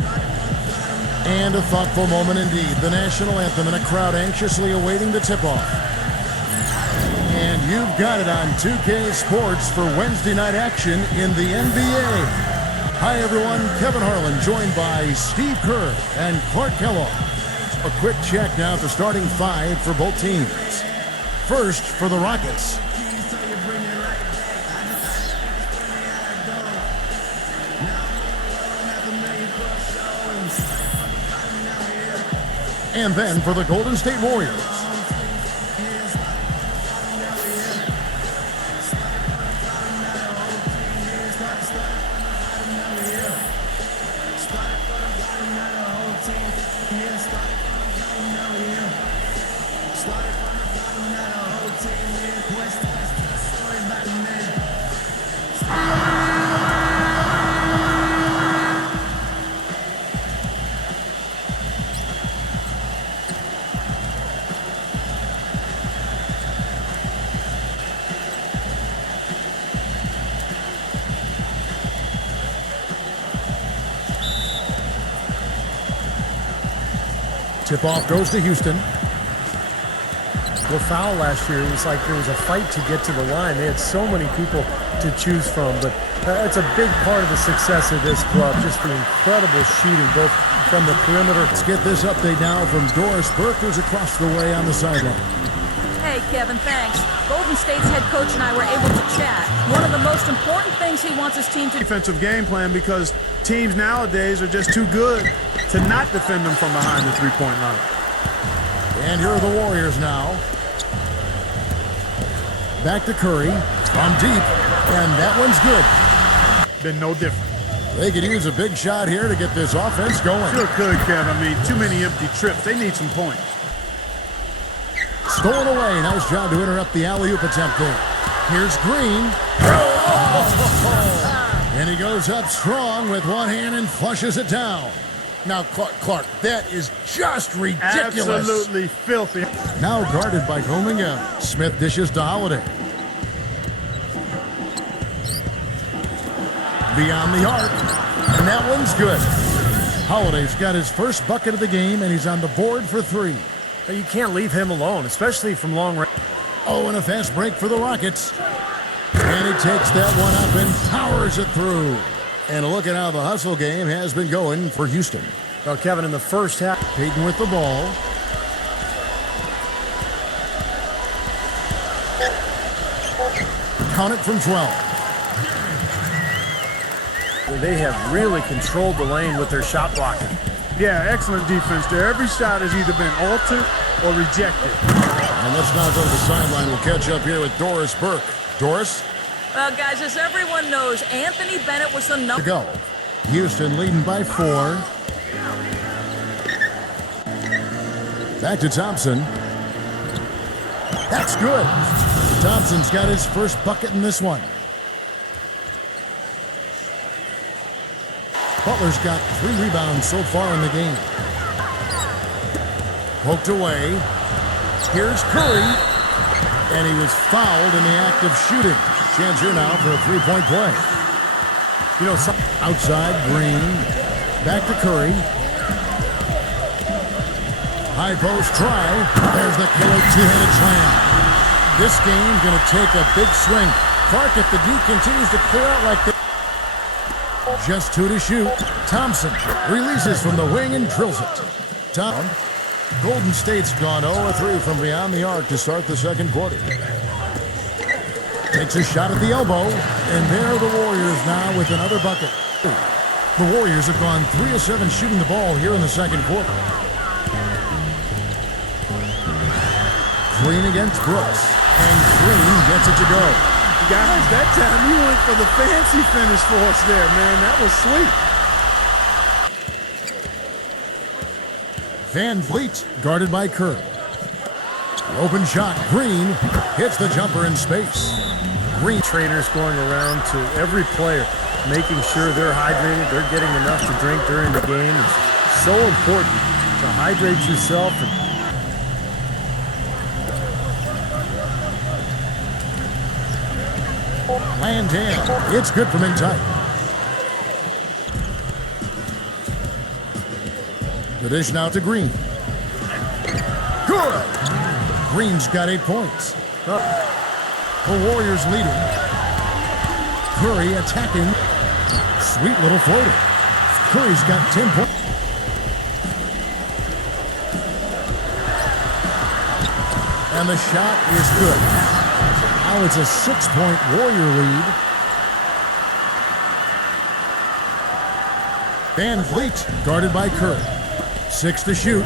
And a thoughtful moment indeed. The national anthem and a crowd anxiously awaiting the tip-off. And you've got it on 2K Sports for Wednesday night action in the NBA. Hi everyone, Kevin Harlan joined by Steve Kerr and Clark Kellogg. A quick check now at the starting five for both teams. First for the Rockets. And then for the Golden State Warriors. Tip-off goes to Houston. The foul last year, it was like there was a fight to get to the line. They had so many people to choose from, but that's a big part of the success of this club, just the incredible shooting, both from the perimeter. Let's get this update now from Doris Burke, who's across the way on the sideline. Hey, Kevin, thanks. Golden State's head coach and I were able to chat. One of the most important things he wants his team to defensive game plan, because teams nowadays are just too good to not defend them from behind the three-point line. And here are the Warriors now. Back to Curry from deep, and that one's good. Been no different. They could use a big shot here to get this offense going. Sure could, Kev. I mean, too many empty trips. They need some points. Stolen away. Nice job to interrupt the alley-oop attempt there. Here's Green. And he goes up strong with one hand and flushes it down. Now, Clark, that is just ridiculous. Absolutely filthy. Now guarded by Comingham. Smith dishes to Holiday. Beyond the arc. And that one's good. Holiday's got his first bucket of the game, and he's on the board for three. You can't leave him alone, especially from long range. Oh, and a fast break for the Rockets. And he takes that one up and powers it through. And look at how the hustle game has been going for Houston. Well, Kevin, in the first half, Payton with the ball. Count it from 12. They have really controlled the lane with their shot blocking. Yeah, excellent defense there. Every shot has either been altered or rejected. And let's now go to the sideline. We'll catch up here with Doris Burke. Doris? Well, guys, as everyone knows, Anthony Bennett was the number. Go. Houston leading by 4. Back to Thompson. That's good. Thompson's got his first bucket in this one. Butler's got 3 rebounds so far in the game. Poked away. Here's Curry. And he was fouled in the act of shooting. Chance here now for a three-point play. You know, outside, Green. Back to Curry. High post try. There's the killer two-handed slam. This game's going to take a big swing. Clark, if the D continues to clear out like this. Just 2 to shoot. Thompson releases from the wing and drills it. Golden State's gone 0-3 from beyond the arc to start the second quarter. Takes a shot at the elbow, and there are the Warriors now with another bucket. The Warriors have gone 3 of 7 shooting the ball here in the second quarter. Green against Brooks, and Green gets it to go. Guys, that time you went for the fancy finish for us there, man. That was sweet. Van Vliet guarded by Kerr. Open shot, Green hits the jumper in space. Green trainers going around to every player, making sure they're hydrated, they're getting enough to drink during the game. It's so important to hydrate yourself. And down. It's good from in tight. The dish now to Green. Good! Green's got 8 points. The Warriors leading. Curry attacking. Sweet little floater. Curry's got 10 points. And the shot is good. Now it's a 6-point Warrior lead. Van Vliet guarded by Curry. 6 to shoot.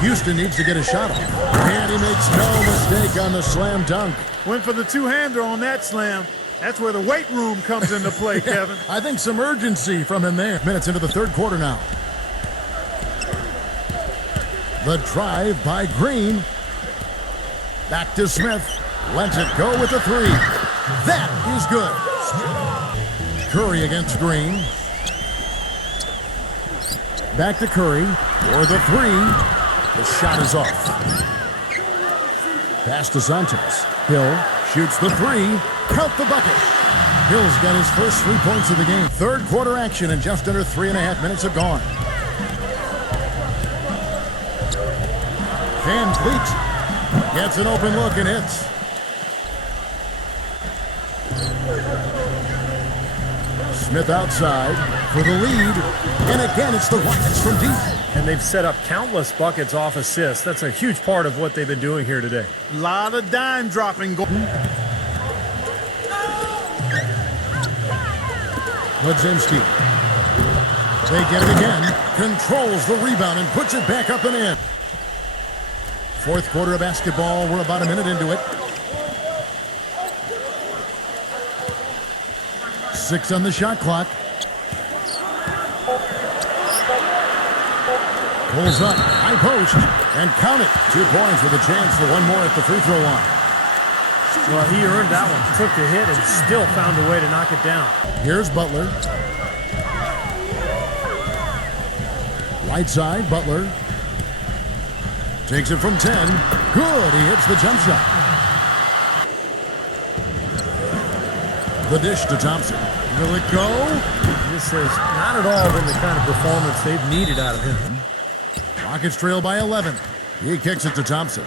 Houston needs to get a shot off. And he makes no mistake on the slam dunk. Went for the two-hander on that slam. That's where the weight room comes into play, Kevin. I think some urgency from him there. Minutes into the third quarter now. The drive by Green. Back to Smith. Lets it go with the three. That is good. Curry against Green. Back to Curry for the three. The shot is off. Pass to Santos. Hill shoots the three. Count the bucket. Hill's got his first 3 points of the game. Third quarter action and just under 3.5 minutes have gone. Van Vliet gets an open look and hits. Smith outside for the lead. And again, it's the Rockets from deep. And they've set up countless buckets off assists. That's a huge part of what they've been doing here today. A lot of dime dropping. Ledzinski. They get it again. Controls the rebound and puts it back up and in. Fourth quarter of basketball. We're about a minute into it. 6 on the shot clock. Pulls up, high post, and count it. 2 points with a chance for one more at the free throw line. Well, he earned that one. Took the hit and still found a way to knock it down. Here's Butler. Right side, Butler. Takes it from 10. Good, he hits the jump shot. The dish to Thompson. Will it go? This has not at all been the kind of performance they've needed out of him. Rockets trail by 11. He kicks it to Thompson.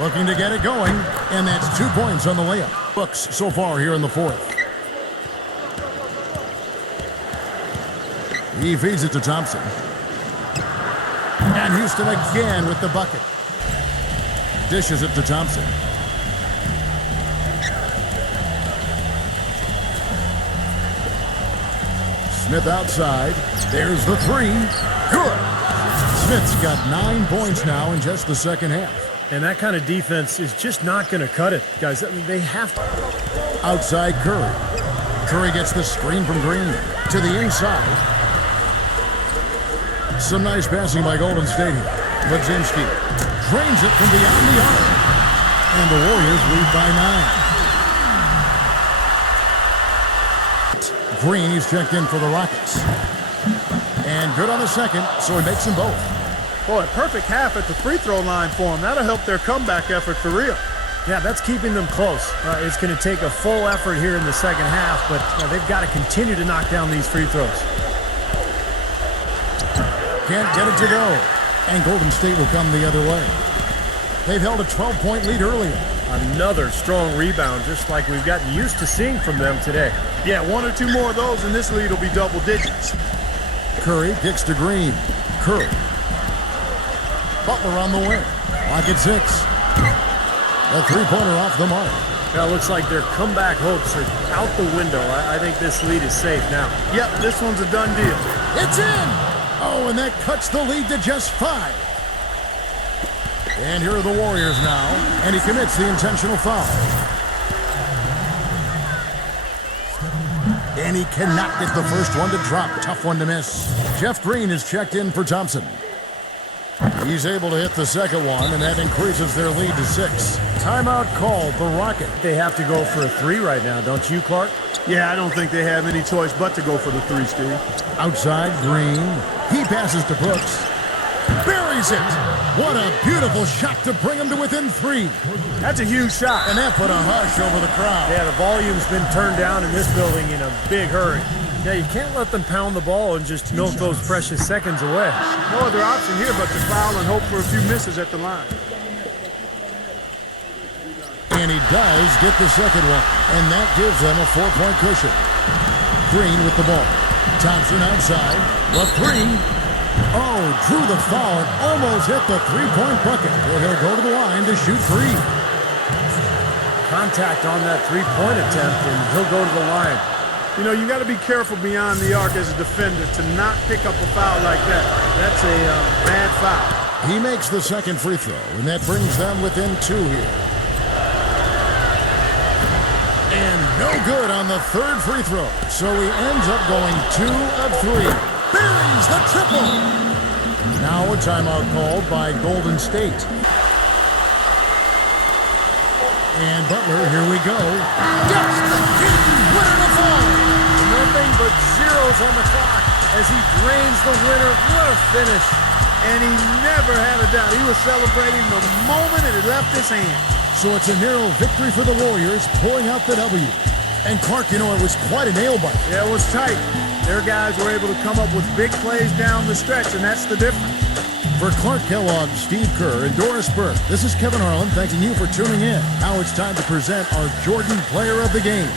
Looking to get it going, and that's 2 points on the layup. Books so far here in the fourth. He feeds it to Thompson. And Houston again with the bucket. Dishes it to Thompson. Smith outside. There's the three. Good. Smith's got 9 points now in just the second half. And that kind of defense is just not going to cut it, guys. I mean, they have to. Outside Curry. Curry gets the screen from Green to the inside. Some nice passing by Golden State here. Ledzinski drains it from beyond the arc. And the Warriors lead by 9. Green, he's checked in for the Rockets. And good on the second, so he makes them both. Boy, perfect half at the free throw line for them. That'll help their comeback effort for real. Yeah, that's keeping them close. It's going to take a full effort here in the second half, but they've got to continue to knock down these free throws. Can't get it to go. And Golden State will come the other way. They've held a 12-point lead earlier. Another strong rebound, just like we've gotten used to seeing from them today. Yeah, 1 or 2 more of those, and this lead will be double digits. Curry kicks to Green. Curry. Butler on the wing. Lock at 6. A three-pointer off the mark. Now it looks like their comeback hopes are out the window. I think this lead is safe now. Yep, this one's a done deal. It's in! Oh, and that cuts the lead to just 5. And here are the Warriors now, and he commits the intentional foul. And he cannot get the first one to drop. Tough one to miss. Jeff Green is checked in for Thompson. He's able to hit the second one, and that increases their lead to 6. Timeout called, the Rocket. They have to go for a 3 right now, don't you, Clark? Yeah, I don't think they have any choice but to go for the 3, Steve. Outside, Green. He passes to Brooks. Buries it! What a beautiful shot to bring him to within 3. That's a huge shot. And that put a hush over the crowd. Yeah, the volume's been turned down in this building in a big hurry. Yeah, you can't let them pound the ball and just milk those precious seconds away. No other option here but to foul and hope for a few misses at the line. And he does get the second one, and that gives them a 4-point cushion. Green with the ball. Thompson outside. The three. Oh, drew the foul and almost hit the three-point bucket. Well, he'll go to the line to shoot free. Contact on that three-point attempt, and he'll go to the line. You know, you got to be careful beyond the arc as a defender to not pick up a foul like that. That's a bad foul. He makes the second free throw, and that brings them within 2 here. And no good on the third free throw, so he ends up going 2 of 3. Buries the triple! Now a timeout called by Golden State. And Butler, here we go. Gets the game winner to fall! Nothing but zeros on the clock as he drains the winner. What a finish. And he never had a doubt. He was celebrating the moment it left his hand. So it's a narrow victory for the Warriors, pulling out the W. And Clark, you know, it was quite a nail-biter. Yeah, it was tight. Their guys were able to come up with big plays down the stretch, and that's the difference. For Clark Kellogg, Steve Kerr, and Doris Burke, this is Kevin Harlan thanking you for tuning in. Now it's time to present our Jordan Player of the Game.